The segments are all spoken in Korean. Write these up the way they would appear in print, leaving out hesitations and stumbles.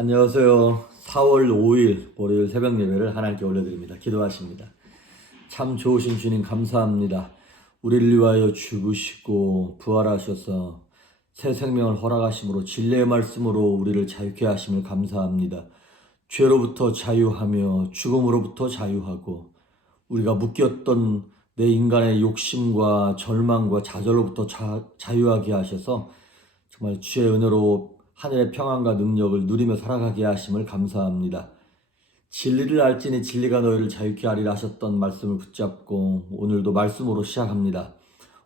안녕하세요. 4월 5일 월요일 새벽 예배를 하나님께 올려드립니다. 기도하십니다. 참 좋으신 주님 감사합니다. 우리를 위하여 죽으시고 부활하셔서 새 생명을 허락하심으로 진리의 말씀으로 우리를 자유케 하심을 감사합니다. 죄로부터 자유하며 죽음으로부터 자유하고 우리가 묶였던 내 인간의 욕심과 절망과 좌절로부터 자유하게 하셔서 정말 주의 은혜로 하늘의 평안과 능력을 누리며 살아가게 하심을 감사합니다. 진리를 알지니 진리가 너희를 자유케 하리라 하셨던 말씀을 붙잡고 오늘도 말씀으로 시작합니다.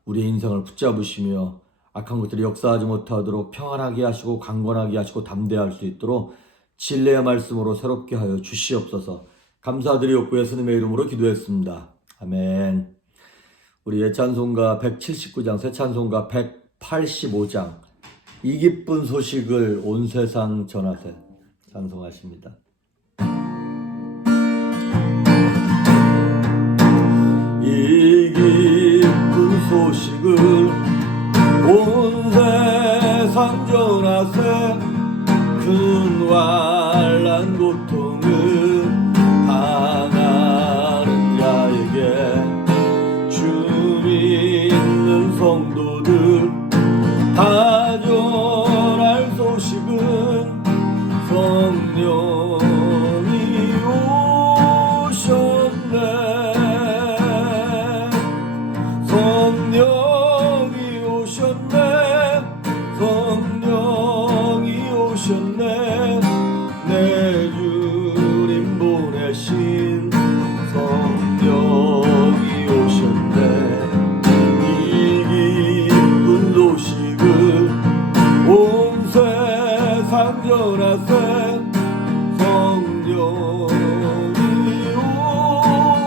우리의 인생을 붙잡으시며 악한 것들이 역사하지 못하도록 평안하게 하시고 강건하게 하시고 담대할 수 있도록 진리의 말씀으로 새롭게 하여 주시옵소서. 감사드리옵고 예수님의 이름으로 기도했습니다. 아멘. 우리 예찬송가 179장, 새찬송가 185장 이 기쁜 소식을 온 세상 전하세 찬송하십니다. 이 기쁜 소식을 온 세상 전하세 큰 환난 고통을 당하는 자에게 주 믿는 성도들 다 전할 소식은 성령이 오셨네. 성령이 오셨네. 성령이 오셨네. 내 주님 보내신 성령이 오셨네. 이 기쁜 소식을 온 세상 전하세 성령이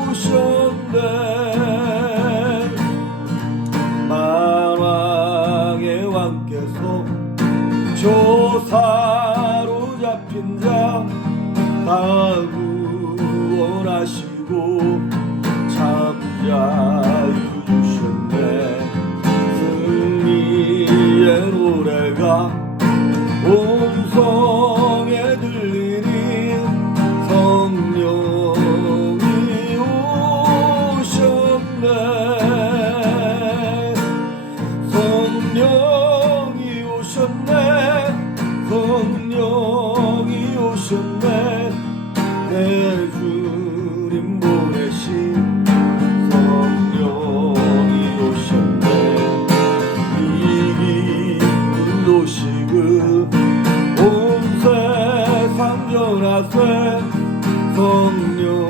오셨네. 만왕의 왕께서 조사로 잡힌 자 다 구원하시고 참 자유 주셨네. 승리의 노래가 온 성에 들리니 성령이 오셨네. 성령이 오셨네. 성령이 오셨네. 내 주님 보내신 성령이 오셨네. 이 기쁜 소식을 온 세상 전하세 성령이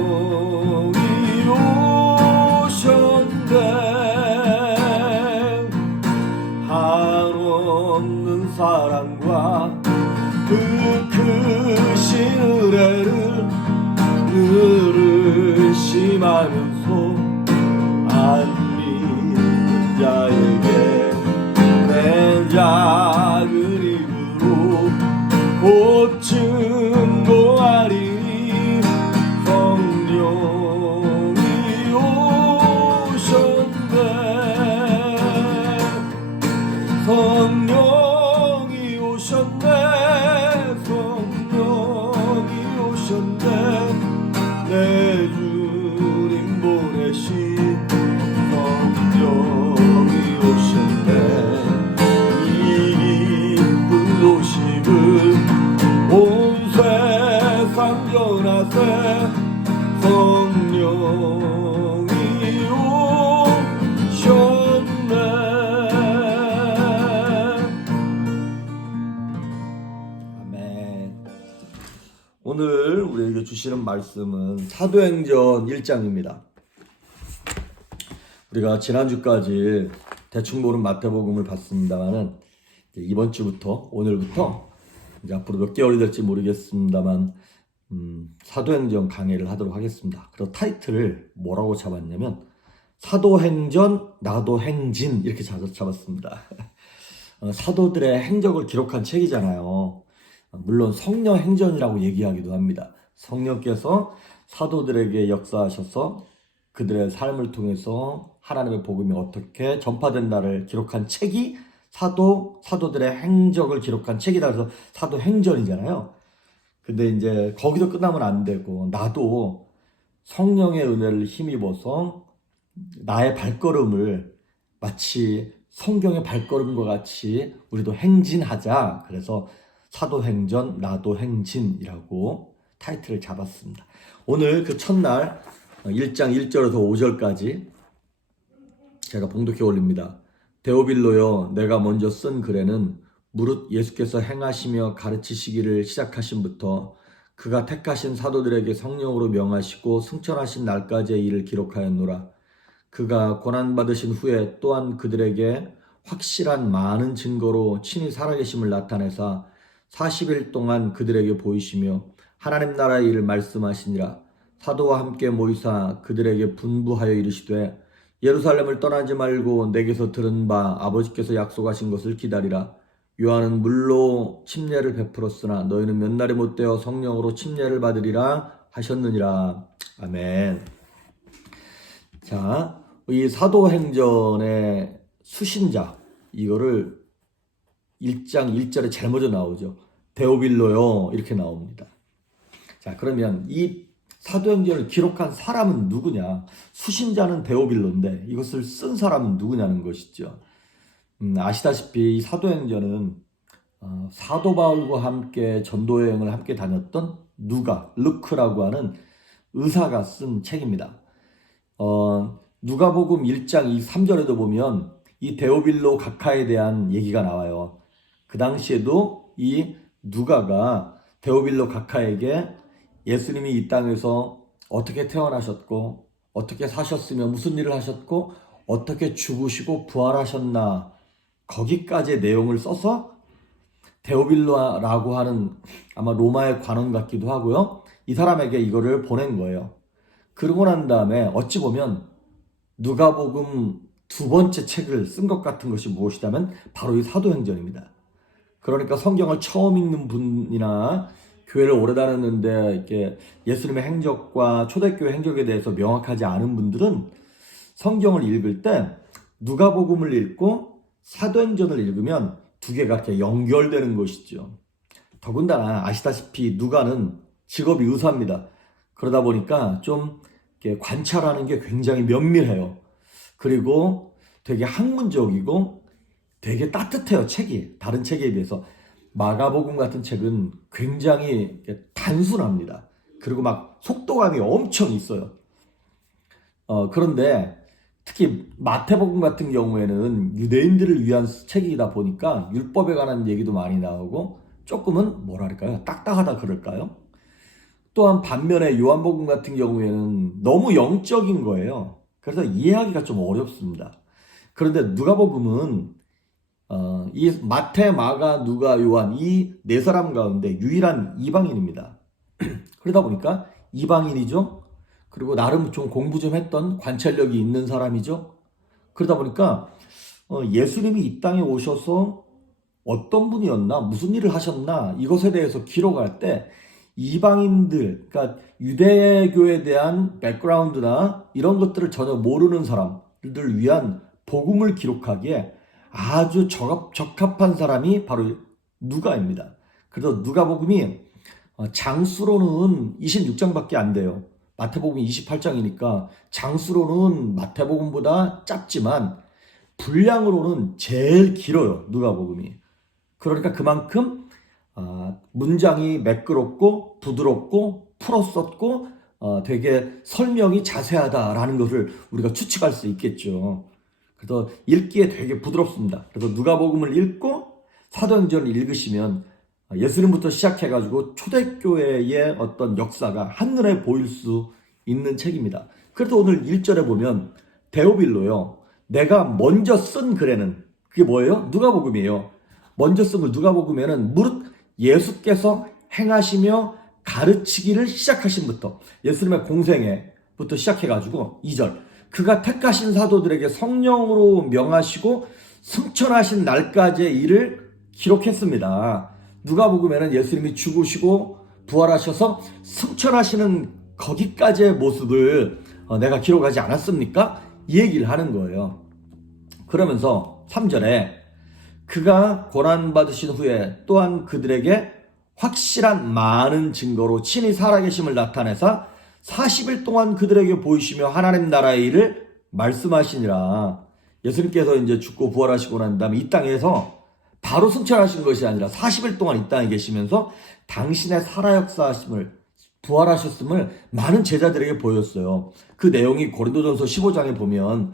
오셨네. 한없는 사랑과 그 크신 은혜를 늘 의심하면서 안 믿는 자에게 내 작은 입으로 곧 증거하리니 성령이 오셨네. 성령이 오셨네. 성령이 오셨네. 내 주님 보내신 성령이 오셨네. 이 기쁜 소식을 온 세상 전하세 성령이 오셨네. 아멘. 오늘 우리에게 주시는 말씀은 사도행전 1장입니다. 우리가 지난주까지 대충 보는 마태복음을 봤습니다만은 이번 주부터 오늘부터 이제 앞으로 몇 개월이 될지 모르겠습니다만 사도행전 강의를 하도록 하겠습니다. 그래서 타이틀을 뭐라고 잡았냐면 사도행전 나도 행진 이렇게 잡았습니다. 사도들의 행적을 기록한 책이잖아요. 물론 성령 행전이라고 얘기하기도 합니다. 성령께서 사도들에게 역사하셔서 그들의 삶을 통해서 하나님의 복음이 어떻게 전파된다를 기록한 책이 사도들의 행적을 기록한 책이다. 그래서 사도행전이잖아요. 근데 이제 거기서 끝나면 안 되고 나도 성령의 은혜를 힘입어서 나의 발걸음을 마치 성경의 발걸음과 같이 우리도 행진하자. 그래서 사도행전 나도 행진이라고 타이틀을 잡았습니다. 오늘 그 첫날 1장 1절에서 5절까지 제가 봉독해 올립니다. 데오빌로여, 내가 먼저 쓴 글에는 무릇 예수께서 행하시며 가르치시기를 시작하신부터 그가 택하신 사도들에게 성령으로 명하시고 승천하신 날까지의 일을 기록하였노라. 그가 고난받으신 후에 또한 그들에게 확실한 많은 증거로 친히 살아계심을 나타내사 40일 동안 그들에게 보이시며 하나님 나라의 일을 말씀하시니라. 사도와 함께 모이사 그들에게 분부하여 이르시되 예루살렘을 떠나지 말고 내게서 들은 바 아버지께서 약속하신 것을 기다리라. 요한은 물로 침례를 베풀었으나 너희는 몇 날이 못되어 성령으로 침례를 받으리라 하셨느니라. 아멘. 자, 이 사도행전의 수신자, 이거를 1장 1절에 제일 먼저 나오죠. 데오빌로요, 이렇게 나옵니다. 자, 그러면 이 사도행전을 기록한 사람은 누구냐? 수신자는 데오빌로인데 이것을 쓴 사람은 누구냐는 것이죠. 아시다시피 이 사도행전은 사도 바울과 함께 전도 여행을 함께 다녔던 루크라고 하는 의사가 쓴 책입니다. 누가복음 1장 3절에도 보면 이 데오빌로 각하에 대한 얘기가 나와요. 그 당시에도 이 누가가 데오빌로 각하에게 예수님이 이 땅에서 어떻게 태어나셨고 어떻게 사셨으며 무슨 일을 하셨고 어떻게 죽으시고 부활하셨나 거기까지의 내용을 써서 데오빌로라고 하는 아마 로마의 관원 같기도 하고요. 이 사람에게 이거를 보낸 거예요. 그러고 난 다음에 어찌 보면 누가복음 두 번째 책을 쓴 것 같은 것이 무엇이냐면 바로 이 사도행전입니다. 그러니까 성경을 처음 읽는 분이나 교회를 오래 다녔는데 이렇게 예수님의 행적과 초대교회 행적에 대해서 명확하지 않은 분들은 성경을 읽을 때 누가복음을 읽고 사도행전을 읽으면 두 개가 이렇게 연결되는 것이죠. 더군다나 아시다시피 누가는 직업이 의사입니다. 그러다 보니까 좀 이렇게 관찰하는 게 굉장히 면밀해요. 그리고 되게 학문적이고 되게 따뜻해요, 책이. 다른 책에 비해서. 마가복음 같은 책은 굉장히 단순합니다. 그리고 막 속도감이 엄청 있어요. 그런데 특히 마태복음 같은 경우에는 유대인들을 위한 책이다 보니까 율법에 관한 얘기도 많이 나오고 조금은 뭐랄까요? 딱딱하다 그럴까요? 또한 반면에 요한복음 같은 경우에는 너무 영적인 거예요. 그래서 이해하기가 좀 어렵습니다. 그런데 누가복음은 이 마태, 마가, 누가, 요한 이 네 사람 가운데 유일한 이방인입니다. 그러다 보니까 이방인이죠. 그리고 나름 좀 공부 좀 했던 관찰력이 있는 사람이죠. 그러다 보니까 예수님이 이 땅에 오셔서 어떤 분이었나, 무슨 일을 하셨나 이것에 대해서 기록할 때 이방인들, 그러니까 유대교에 대한 백그라운드나 이런 것들을 전혀 모르는 사람들을 위한 복음을 기록하기에 아주 적합한 사람이 바로 누가입니다. 그래서 누가복음이 장수로는 26장밖에 안 돼요. 마태복음이 28장이니까 장수로는 마태복음보다 짧지만 분량으로는 제일 길어요. 누가복음이. 그러니까 그만큼 문장이 매끄럽고 부드럽고 풀었었고 되게 설명이 자세하다라는 것을 우리가 추측할 수 있겠죠. 그래서 읽기에 되게 부드럽습니다. 그래서 누가복음을 읽고 사도행전을 읽으시면 예수님부터 시작해가지고 초대교회의 어떤 역사가 한눈에 보일 수 있는 책입니다. 그래서 오늘 1절에 보면 데오빌로요. 내가 먼저 쓴 글에는 그게 뭐예요? 누가복음이에요. 먼저 쓴 글 누가복음에는 무릇 예수께서 행하시며 가르치기를 시작하신부터 예수님의 공생애부터 시작해가지고 2절 그가 택하신 사도들에게 성령으로 명하시고 승천하신 날까지의 일을 기록했습니다. 누가복음에는 예수님이 죽으시고 부활하셔서 승천하시는 거기까지의 모습을 내가 기록하지 않았습니까? 이 얘기를 하는 거예요. 그러면서 3절에 그가 고난받으신 후에 또한 그들에게 확실한 많은 증거로 친히 살아계심을 나타내사 40일 동안 그들에게 보이시며 하나님 나라의 일을 말씀하시니라. 예수님께서 이제 죽고 부활하시고 난 다음에 이 땅에서 바로 승천하신 것이 아니라 40일 동안 이 땅에 계시면서 당신의 살아 역사하심을 부활하셨음을 많은 제자들에게 보였어요. 그 내용이 고린도전서 15장에 보면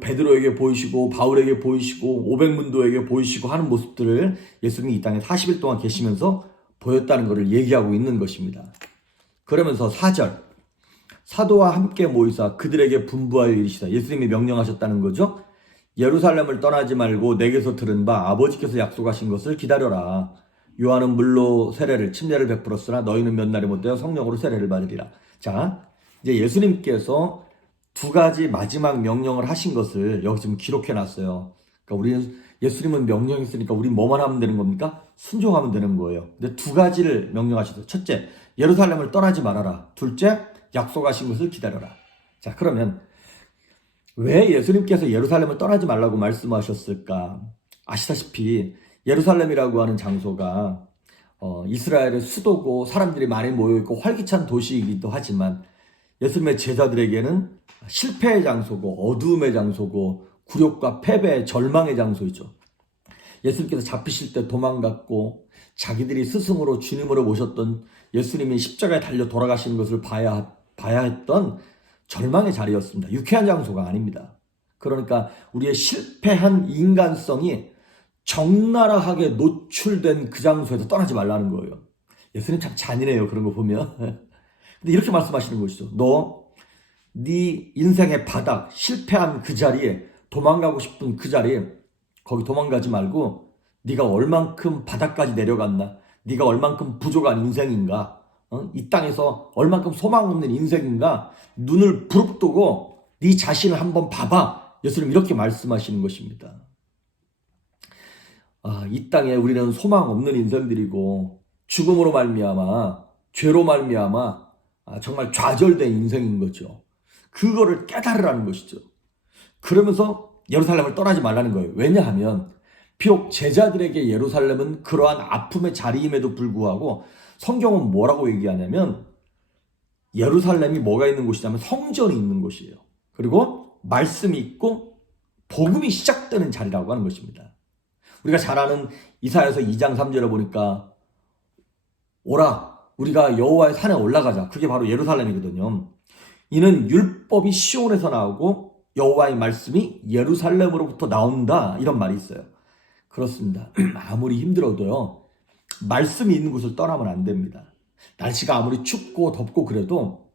베드로에게 보이시고 바울에게 보이시고 500문도에게 보이시고 하는 모습들을 예수님이 이 땅에 40일 동안 계시면서 보였다는 것을 얘기하고 있는 것입니다. 그러면서 4절 사도와 함께 모이사 그들에게 분부하여 이르시다. 예수님이 명령하셨다는 거죠. 예루살렘을 떠나지 말고 내게서 들은 바 아버지께서 약속하신 것을 기다려라. 요한은 물로 세례를 침례를 베풀었으나 너희는 몇 날이 못되어 성령으로 세례를 받으리라. 자, 이제 예수님께서 두 가지 마지막 명령을 하신 것을 여기 지금 기록해 놨어요. 그러니까 우리는 예수님은 명령했으니까 우리 뭐만 하면 되는 겁니까? 순종하면 되는 거예요. 근데 두 가지를 명령하셨어요. 첫째, 예루살렘을 떠나지 말아라. 둘째, 약속하신 것을 기다려라. 자, 그러면 왜 예수님께서 예루살렘을 떠나지 말라고 말씀하셨을까? 아시다시피 예루살렘이라고 하는 장소가 이스라엘의 수도고 사람들이 많이 모여있고 활기찬 도시이기도 하지만 예수님의 제자들에게는 실패의 장소고 어두움의 장소고 굴욕과 패배, 절망의 장소이죠. 예수님께서 잡히실 때 도망갔고 자기들이 스승으로 주님으로 모셨던 예수님이 십자가에 달려 돌아가시는 것을 봐야 했던 절망의 자리였습니다. 유쾌한 장소가 아닙니다. 그러니까 우리의 실패한 인간성이 적나라하게 노출된 그 장소에서 떠나지 말라는 거예요. 예수님 참 잔인해요. 그런 거 보면. 근데 이렇게 말씀하시는 것이죠. 네 인생의 바닥, 실패한 그 자리에, 도망가고 싶은 그 자리에 거기 도망가지 말고 네가 얼만큼 바닥까지 내려갔나, 네가 얼만큼 부족한 인생인가, 이 땅에서 얼만큼 소망 없는 인생인가 눈을 부릅뜨고 네 자신을 한번 봐봐. 예수님 이렇게 말씀하시는 것입니다. 이 땅에 우리는 소망 없는 인생들이고 죽음으로 말미암아 죄로 말미암아 정말 좌절된 인생인 거죠. 그거를 깨달으라는 것이죠. 그러면서 예루살렘을 떠나지 말라는 거예요. 왜냐하면 비록 제자들에게 예루살렘은 그러한 아픔의 자리임에도 불구하고 성경은 뭐라고 얘기하냐면 예루살렘이 뭐가 있는 곳이냐면 성전이 있는 곳이에요. 그리고 말씀이 있고 복음이 시작되는 자리라고 하는 것입니다. 우리가 잘 아는 이사야서 2장 3절에 보니까 오라 우리가 여호와의 산에 올라가자. 그게 바로 예루살렘이거든요. 이는 율법이 시온에서 나오고 여호와의 말씀이 예루살렘으로부터 나온다. 이런 말이 있어요. 그렇습니다. 아무리 힘들어도요. 말씀이 있는 곳을 떠나면 안 됩니다. 날씨가 아무리 춥고 덥고 그래도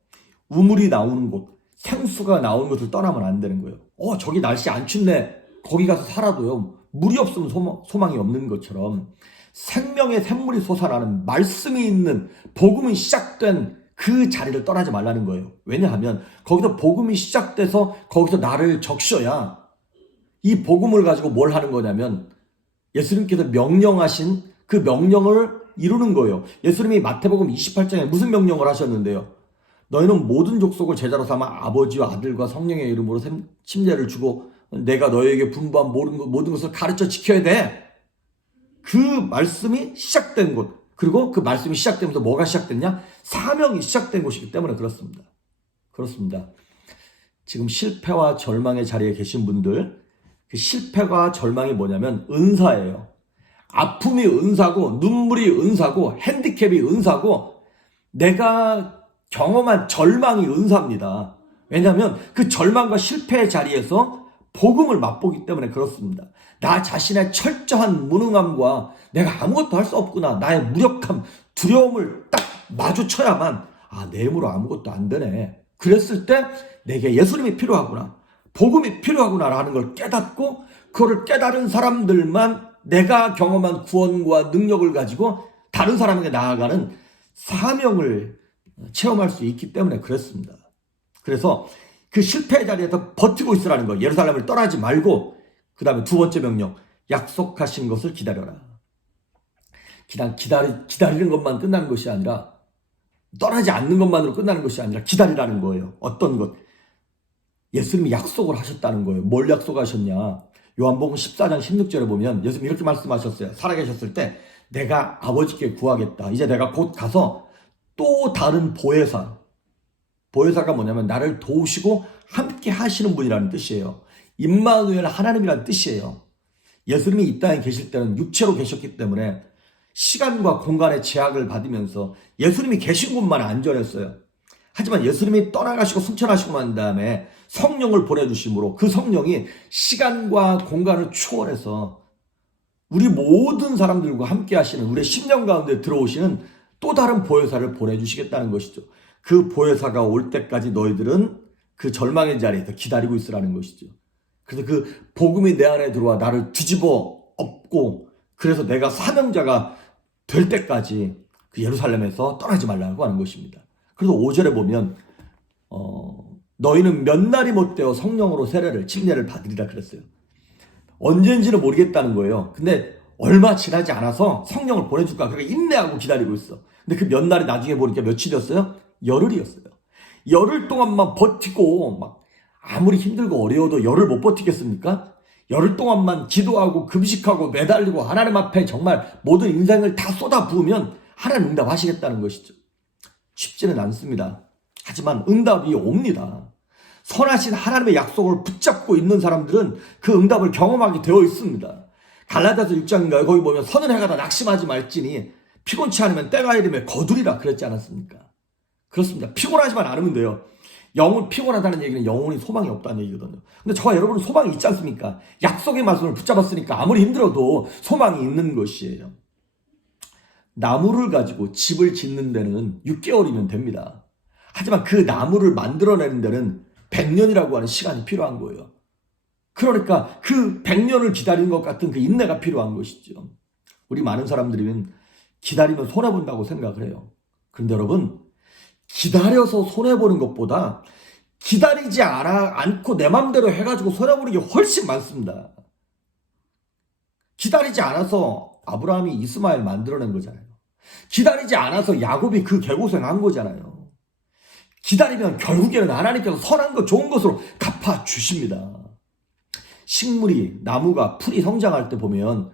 우물이 나오는 곳, 생수가 나오는 곳을 떠나면 안 되는 거예요. 저기 날씨 안 춥네. 거기 가서 살아도요. 물이 없으면 소망이 없는 것처럼 생명의 샘물이 솟아나는 말씀이 있는 복음이 시작된 그 자리를 떠나지 말라는 거예요. 왜냐하면 거기서 복음이 시작돼서 거기서 나를 적셔야 이 복음을 가지고 뭘 하는 거냐면 예수님께서 명령하신 그 명령을 이루는 거예요. 예수님이 마태복음 28장에 무슨 명령을 하셨는데요? 너희는 모든 족속을 제자로 삼아 아버지와 아들과 성령의 이름으로 침례를 주고 내가 너희에게 분부한 모든 것을 가르쳐 지켜야 돼. 그 말씀이 시작된 곳, 그리고 그 말씀이 시작되면서 뭐가 시작됐냐? 사명이 시작된 곳이기 때문에 그렇습니다. 그렇습니다. 지금 실패와 절망의 자리에 계신 분들, 그 실패와 절망이 뭐냐면 은사예요. 아픔이 은사고 눈물이 은사고 핸디캡이 은사고 내가 경험한 절망이 은사입니다. 왜냐하면 그 절망과 실패의 자리에서 복음을 맛보기 때문에 그렇습니다. 나 자신의 철저한 무능함과 내가 아무것도 할 수 없구나. 나의 무력함, 두려움을 딱 마주쳐야만 내 힘으로 아무것도 안 되네. 그랬을 때 내게 예수님이 필요하구나. 복음이 필요하구나라는 걸 깨닫고 그거를 깨달은 사람들만 내가 경험한 구원과 능력을 가지고 다른 사람에게 나아가는 사명을 체험할 수 있기 때문에 그렇습니다. 그래서 그 실패의 자리에서 버티고 있으라는 거예요. 예루살렘을 떠나지 말고 그 다음에 두 번째 명령, 약속하신 것을 기다려라. 그냥 기다리는 것만 끝나는 것이 아니라 떠나지 않는 것만으로 끝나는 것이 아니라 기다리라는 거예요. 어떤 것? 예수님이 약속을 하셨다는 거예요. 뭘 약속하셨냐? 요한복음 14장 16절에 보면 예수님이 이렇게 말씀하셨어요. 살아계셨을 때 내가 아버지께 구하겠다. 이제 내가 곧 가서 또 다른 보혜사가 뭐냐면 나를 도우시고 함께 하시는 분이라는 뜻이에요. 임마누엘 하나님이라는 뜻이에요. 예수님이 이 땅에 계실 때는 육체로 계셨기 때문에 시간과 공간의 제약을 받으면서 예수님이 계신 곳만 안전했어요. 하지만 예수님이 떠나가시고 승천하시고 난 다음에 성령을 보내주심으로 그 성령이 시간과 공간을 초월해서 우리 모든 사람들과 함께 하시는 우리의 심령 가운데 들어오시는 또 다른 보혜사를 보내주시겠다는 것이죠. 그 보혜사가 올 때까지 너희들은 그 절망의 자리에서 기다리고 있으라는 것이죠. 그래서 그 복음이 내 안에 들어와 나를 뒤집어 엎고 그래서 내가 사명자가 될 때까지 그 예루살렘에서 떠나지 말라고 하는 것입니다. 그래서 5절에 보면 너희는 몇 날이 못되어 성령으로 침례를 받으리라 그랬어요. 언젠지는 모르겠다는 거예요. 근데 얼마 지나지 않아서 성령을 보내줄까 그러니까 인내하고 기다리고 있어. 근데 그 몇 날이 나중에 보니까 며칠이었어요? 열흘이었어요. 열흘 동안만 버티고 막 아무리 힘들고 어려워도 열흘 못 버티겠습니까? 열흘 동안만 기도하고 금식하고 매달리고 하나님 앞에 정말 모든 인생을 다 쏟아부으면 하나님 응답하시겠다는 것이죠. 쉽지는 않습니다. 하지만 응답이 옵니다. 선하신 하나님의 약속을 붙잡고 있는 사람들은 그 응답을 경험하게 되어 있습니다. 갈라디아서 6장인가요? 거기 보면 서는 해가 다 낙심하지 말지니 피곤치 않으면 때가 이르면 거두리라 그랬지 않았습니까? 그렇습니다. 피곤하지만 않으면 돼요. 영혼 피곤하다는 얘기는 영혼이 소망이 없다는 얘기거든요. 근데 저와 여러분은 소망이 있지 않습니까? 약속의 말씀을 붙잡았으니까 아무리 힘들어도 소망이 있는 것이에요. 나무를 가지고 집을 짓는 데는 6개월이면 됩니다. 하지만 그 나무를 만들어내는 데는 100년이라고 하는 시간이 필요한 거예요. 그러니까 그 100년을 기다리는 것 같은 그 인내가 필요한 것이죠. 우리 많은 사람들은 기다리면 손해본다고 생각을 해요. 그런데 여러분, 기다려서 손해보는 것보다 기다리지 않고 내 맘대로 해가지고 손해보는 게 훨씬 많습니다. 기다리지 않아서 아브라함이 이스마엘 만들어낸 거잖아요. 기다리지 않아서 야곱이 그 개고생한 거잖아요. 기다리면 결국에는 하나님께서 선한 것, 좋은 것으로 갚아주십니다. 식물이, 나무가, 풀이 성장할 때 보면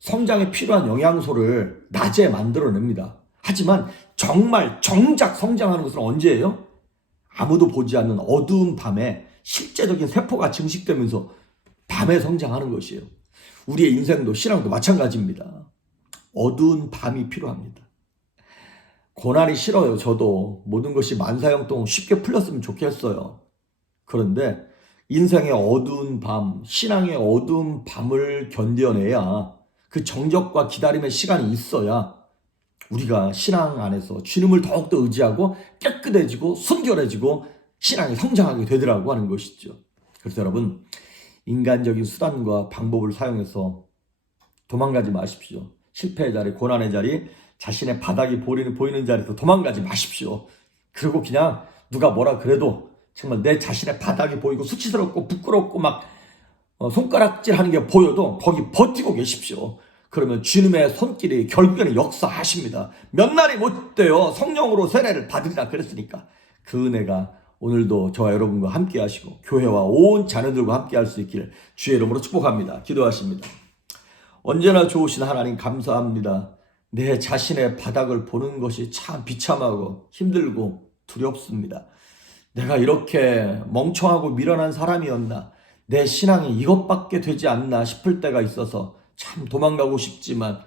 성장에 필요한 영양소를 낮에 만들어냅니다. 하지만 정말 정작 성장하는 것은 언제예요? 아무도 보지 않는 어두운 밤에 실제적인 세포가 증식되면서 밤에 성장하는 것이에요. 우리의 인생도 신앙도 마찬가지입니다. 어두운 밤이 필요합니다. 고난이 싫어요. 저도 모든 것이 만사형통 쉽게 풀렸으면 좋겠어요. 그런데 인생의 어두운 밤, 신앙의 어두운 밤을 견뎌내야 그 정적과 기다림의 시간이 있어야 우리가 신앙 안에서 주님을 더욱더 의지하고 깨끗해지고 순결해지고 신앙이 성장하게 되더라고 하는 것이죠. 그래서 여러분, 인간적인 수단과 방법을 사용해서 도망가지 마십시오. 실패의 자리, 고난의 자리, 자신의 바닥이 보이는 자리에서 도망가지 마십시오. 그리고 그냥 누가 뭐라 그래도 정말 내 자신의 바닥이 보이고 수치스럽고 부끄럽고 막 손가락질하는 게 보여도 거기 버티고 계십시오. 그러면 주님의 손길이 결국에는 역사하십니다. 몇 날이 못 돼요. 성령으로 세례를 받으리라 그랬으니까 그 은혜가 오늘도 저와 여러분과 함께 하시고 교회와 온 자녀들과 함께 할 수 있기를 주의 이름으로 축복합니다. 기도하십니다. 언제나 좋으신 하나님 감사합니다. 내 자신의 바닥을 보는 것이 참 비참하고 힘들고 두렵습니다. 내가 이렇게 멍청하고 미련한 사람이었나? 내 신앙이 이것밖에 되지 않나 싶을 때가 있어서 참 도망가고 싶지만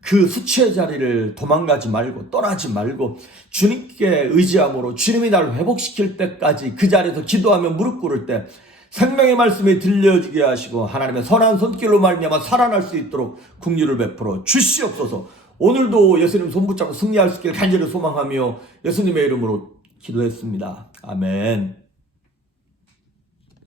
그 수치의 자리를 도망가지 말고 떠나지 말고 주님께 의지함으로 주님이 나를 회복시킬 때까지 그 자리에서 기도하며 무릎 꿇을 때 생명의 말씀이 들려지게 하시고 하나님의 선한 손길로 말미암아 살아날 수 있도록 긍휼을 베풀어 주시옵소서. 오늘도 예수님 손 붙잡고 승리할 수 있기를 간절히 소망하며 예수님의 이름으로 기도했습니다. 아멘.